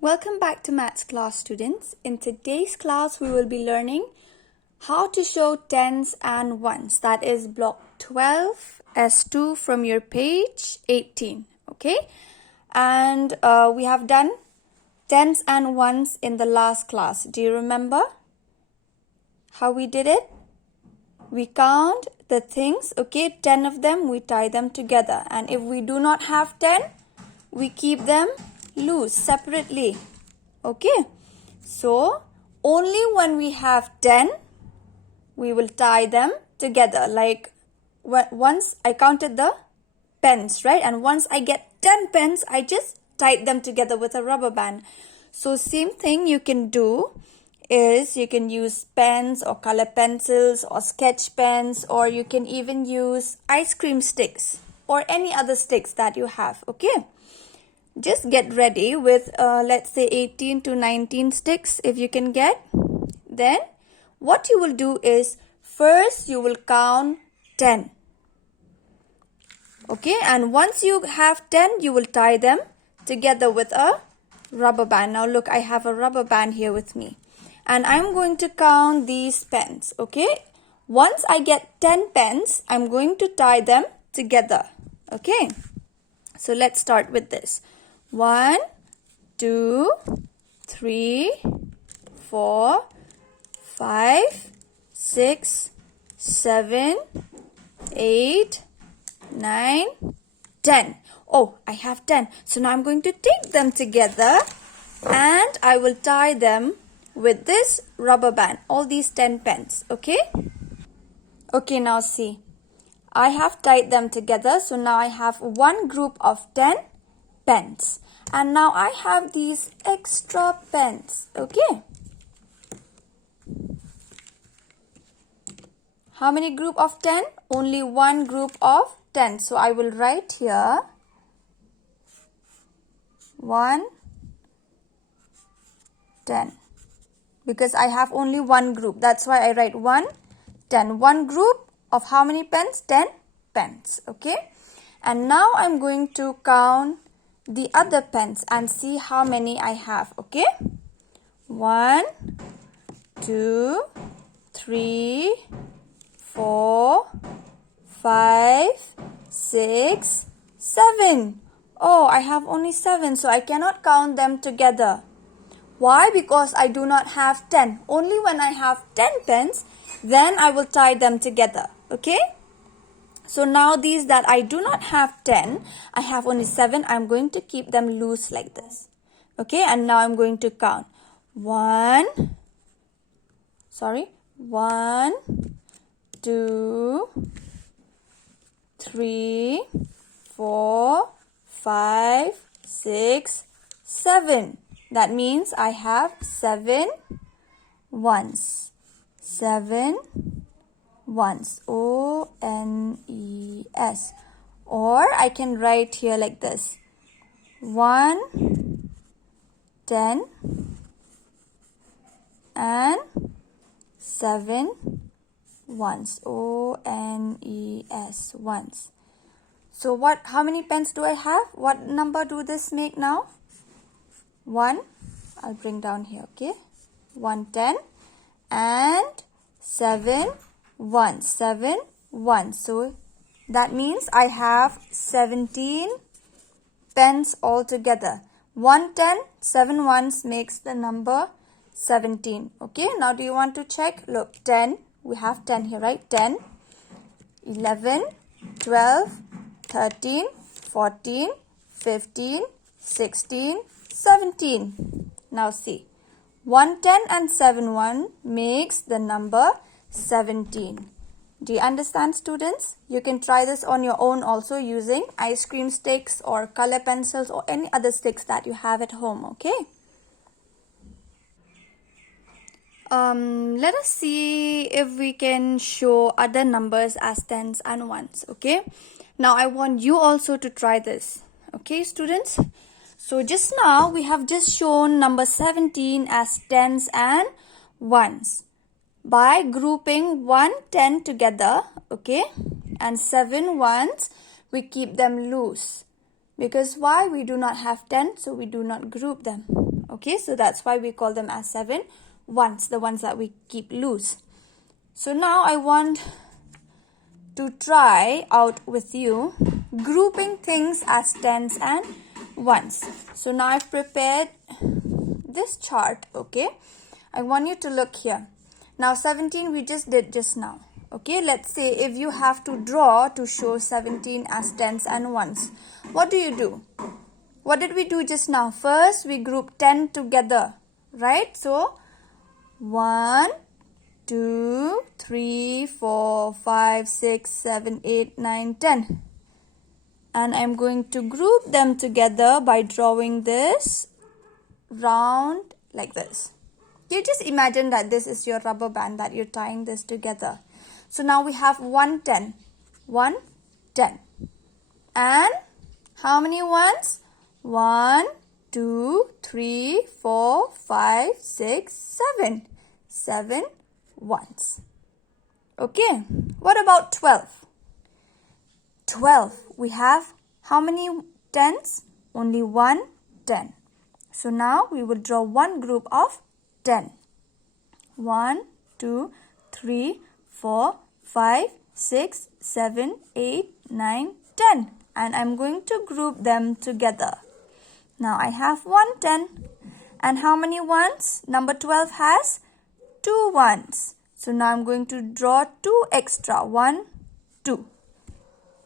Welcome back to Maths class, students. In today's class, we will be learning how to show tens and ones. That is block 12, S2 from your page 18. Okay? And we have done tens and ones in the last class. Do you remember how we did it? We count the things, okay? 10 of them, we tie them together. And if we do not have 10, we keep them loose separately. Okay, so only when we have 10 we will tie them together. Like once I counted the pens, right? And once I get 10 pens, I just tied them together with a rubber band. So same thing you can do is you can use pens or color pencils or sketch pens, or you can even use ice cream sticks or any other sticks that you have. Okay, just get ready with let's say 18 to 19 sticks if you can get. Then what you will do is first you will count 10. Okay, and once you have 10, you will tie them together with a rubber band. Now look, I have a rubber band here with me, and I'm going to count these pens. Okay, once I get 10 pens, I'm going to tie them together. Okay, so let's start with this. 1, 2, 3, 4, 5, 6, 7, 8, 9, 10. Oh, I have 10. So now I'm going to take them together and I will tie them with this rubber band. All these 10 pens. Okay? Okay, now see. I have tied them together. So now I have one group of 10 pens, and now I have these extra pens. Okay, how many group of 10? Only one group of 10. So I will write here 1, 10, because I have only one group. That's why I write 1, 10. One group of how many pens? 10 pens. Okay, and now I'm going to count the other pens and see how many I have. Okay, 1, 2, 3, 4, 5, 6, 7. Oh, I have only 7, so I cannot count them together. Why? Because I do not have 10. Only when I have 10 pens, then I will tie them together. Okay, so now these that I do not have 10, I have only 7. I'm going to keep them loose like this. Okay, and now I'm going to count 1, 2, 3, 4, 5, 6, 7. That means I have 7 ones. 7 ones. O-N-E-S. Or I can write here like this. 1, 10 and 7 ones. O-N-E-S. Ones. So how many pens do I have? What number do this make now? 1. I'll bring down here. Okay, 1, 10 and 7 1, 7 1. So that means I have 17 pens altogether. 1, 10, 7 ones makes the number 17. Okay, now do you want to check? Look, 10, we have 10 here, right? 10, 11, 12, 13, 14, 15, 16, 17. Now see, 1, 10 and 7, 1 makes the number 17. Do you understand, students? You can try this on your own also using ice cream sticks or color pencils or any other sticks that you have at home. Okay. Let us see if we can show other numbers as tens and ones. Okay. Now I want you also to try this. Okay, students. So just now we have just shown number 17 as tens and ones by grouping 1, 10 together, okay, and 7 ones, we keep them loose. Because why? We do not have 10, so we do not group them. Okay, so that's why we call them as 7 ones, the ones that we keep loose. So now I want to try out with you grouping things as tens and ones. So now I've prepared this chart, okay? I want you to look here. Now 17 we just did just now. Okay, let's say if you have to draw to show 17 as tens and ones. What do? What did we do just now? First, we group 10 together, right? So, 1, 2, 3, 4, 5, 6, 7, 8, 9, 10. And I'm going to group them together by drawing this round like this. You just imagine that this is your rubber band that you're tying this together. So now we have 1 10. 1 10. And how many ones? 1, 2, 3, 4, 5, 6, 7. 7 ones. Okay. What about 12? 12. We have how many tens? Only 1 10. So now we will draw one group of 10. 1, 2, 3, 4, 5, 6, 7, 8, 9, 10. And I'm going to group them together. Now I have 1 10. And how many ones? Number 12 has 2 ones. So now I'm going to draw 2 extra. 1, 2.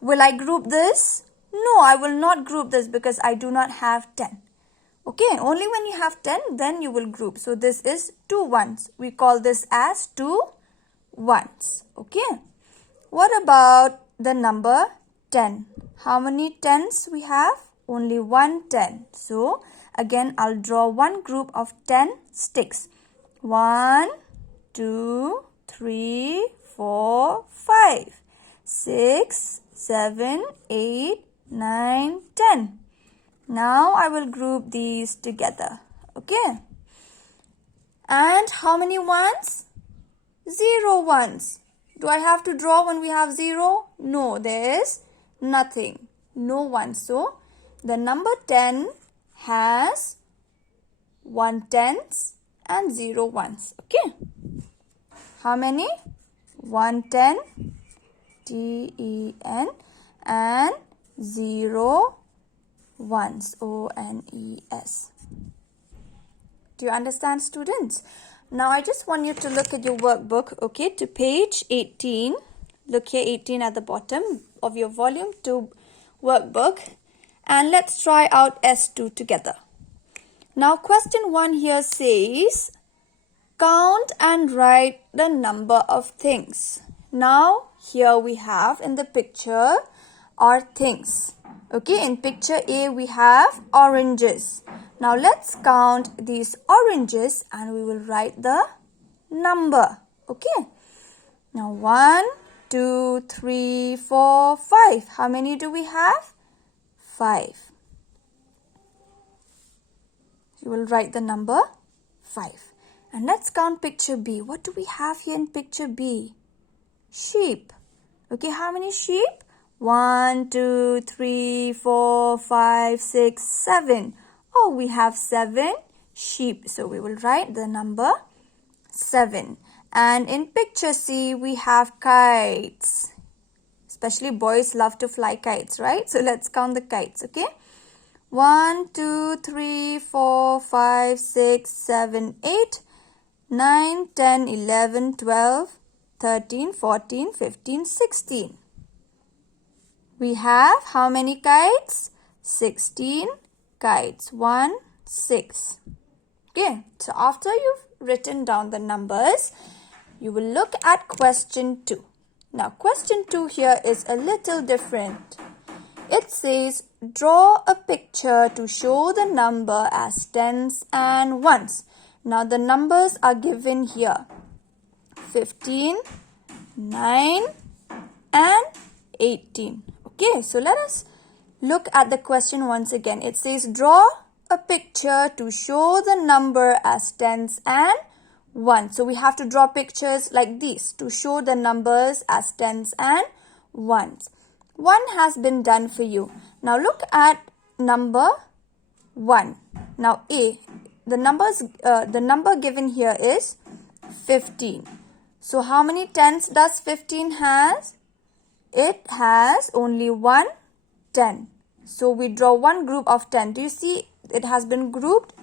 Will I group this? No, I will not group this because I do not have 10. Okay, only when you have 10, then you will group. So this is 2 ones. We call this as 2 ones. Okay. What about the number 10? How many tens we have? Only 1 10. So again, I'll draw one group of 10 sticks. 1, 2, 3, 4, 5, 6, 7, 8, 9, 10. Now I will group these together. Okay. And how many ones? 0 ones. Do I have to draw when we have 0? No, there is nothing. No ones. So the number 10 has 1 tens and 0 ones. Okay. How many? 1 10 TEN and 0 ones ONES. Do you understand, students? Now I just want you to look at your workbook, okay, to page 18. Look here, 18 at the bottom of your volume 2 workbook. And let's try out S2 together. Now question 1 here says, count and write the number of things. Now here we have in the picture are things. Okay, in picture A we have oranges. Now let's count these oranges and we will write the number. Okay. Now 1, 2, 3, 4, 5. How many do we have? 5. You will write the number 5. And let's count picture B. What do we have here in picture B? Sheep. Okay, how many sheep? 1, 2, 3, 4, 5, 6, 7. Oh, we have 7 sheep. So we will write the number 7. And in picture C, we have kites. Especially boys love to fly kites, right? So let's count the kites, okay? 1, 2, 3, 4, 5, 6, 7, 8, 9, 10, 11, 12, 13, 14, 15, 16. We have how many kites? 16 kites. 1, 6. Okay, so after you've written down the numbers, you will look at question 2. Now, question 2 here is a little different. It says, draw a picture to show the number as tens and ones. Now, the numbers are given here. 15, 9, and 18. Okay, so let us look at the question once again. It says, draw a picture to show the number as tens and ones. So we have to draw pictures like these to show the numbers as tens and ones. 1 has been done for you. Now look at number 1. Now A. the number given here is 15. So how many tens does 15 has? It has only one 10. So we draw one group of 10. Do you see it has been grouped?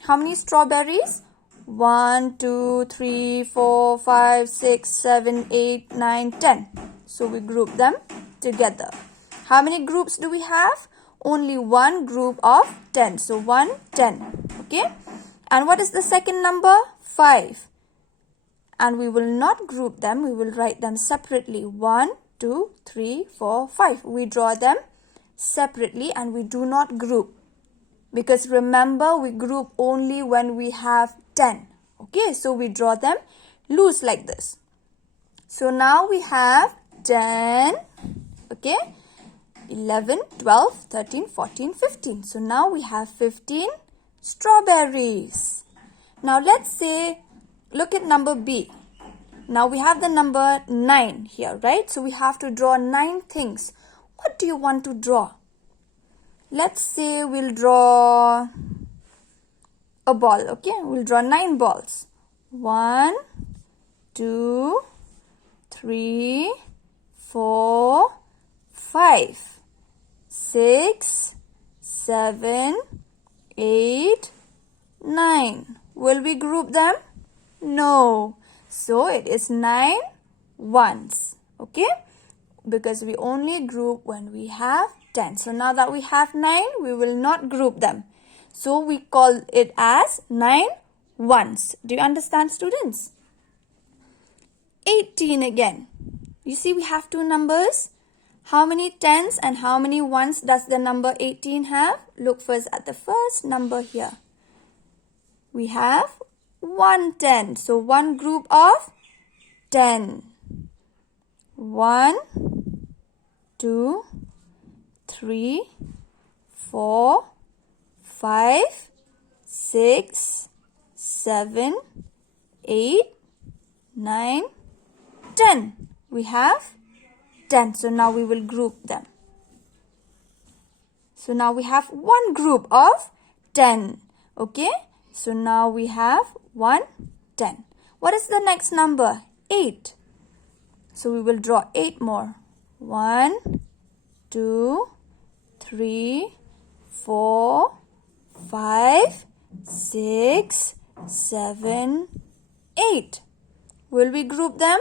How many strawberries? 1, 2, 3, 4, 5, 6, 7, 8, 9, 10. So we group them together. How many groups do we have? Only one group of 10. So 1, 10. Okay. And what is the second number? 5. And we will not group them. We will write them separately. 1, 2, 3, 4, 5. We draw them separately and we do not group. Because remember, we group only when we have 10. Okay, so we draw them loose like this. So now we have 10, okay, 11, 12, 13, 14, 15. So now we have 15 strawberries. Now let's say, look at number B. Now we have the number 9 here, right? So we have to draw 9 things. What do you want to draw? Let's say we'll draw a ball, okay? We'll draw 9 balls. 1, 2, 3, 4, 5, 6, 7, 8, 9. Will we group them? No. So it is 9 ones, okay? Because we only group when we have 10. So now that we have 9, we will not group them. So we call it as 9 ones. Do you understand, students? 18 again. You see we have two numbers. How many tens and how many ones does the number 18 have? Look first at the first number here. We have 1 10. So one group of 10. 1, 2, 3, 4, 5, 6, 7, 8, 9, 10. We have 10. So now we will group them. So now we have one group of 10. Okay. So now we have 1, 10. What is the next number? 8. So we will draw 8 more. 1, 2, 3, 4, 5, 6, 7, 8. Will we group them?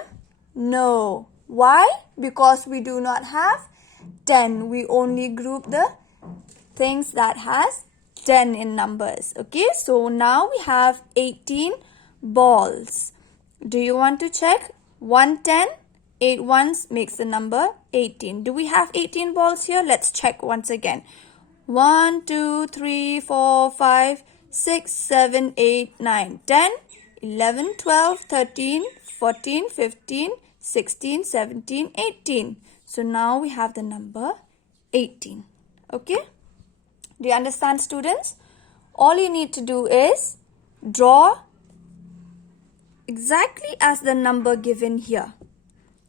No. Why? Because we do not have 10. We only group the things that has 10 in numbers. Okay, so now we have 18 balls. Do you want to check? 1 10, 8 ones makes the number 18. Do we have 18 balls here? Let's check once again. 1, 2, 3, 4, 5, 6, 7, 8, 9, 10, 11, 12, 13, 14, 15, 16, 17, 18. So now we have the number 18. Okay? Do you understand, students? All you need to do is draw exactly as the number given here.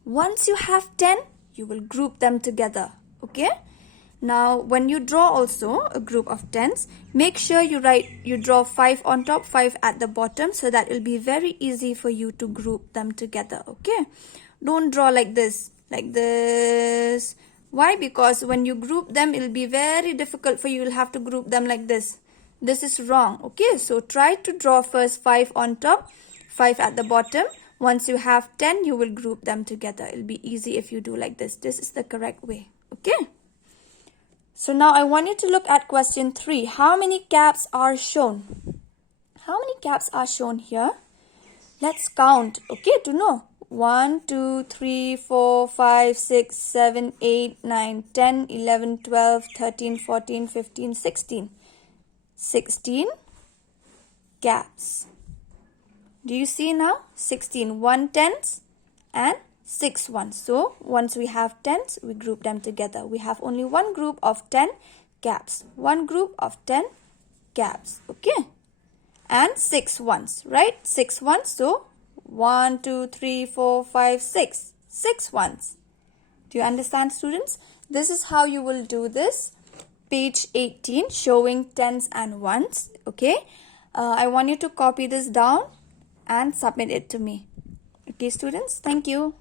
Once you have 10, you will group them together. Okay? Now, when you draw also a group of 10s, make sure you draw 5 on top, 5 at the bottom, so that it will be very easy for you to group them together. Okay? Don't draw like this. Why? Because when you group them, it will be very difficult for you. You will have to group them like this. This is wrong. Okay? So, try to draw first 5 on top, 5 at the bottom. Once you have 10, you will group them together. It will be easy if you do like this. This is the correct way. Okay? So now I want you to look at question 3. How many caps are shown? How many caps are shown here? Let's count, okay, to know. 1, 2, 3, 4, 5, 6, 7, 8, 9, 10, 11, 12, 13, 14, 15, 16. 16 caps. Do you see now? 16 1 tens and 6 ones. So once we have tens, we group them together. We have only one group of 10 caps. One group of 10 caps. Okay? And 6 ones, right? 6 ones. So 1, 2, 3, 4, 5, 6. 6 ones. Do you understand, students? This is how you will do this. Page 18, showing tens and ones. Okay? I want you to copy this down and submit it to me. Okay, students, thank you.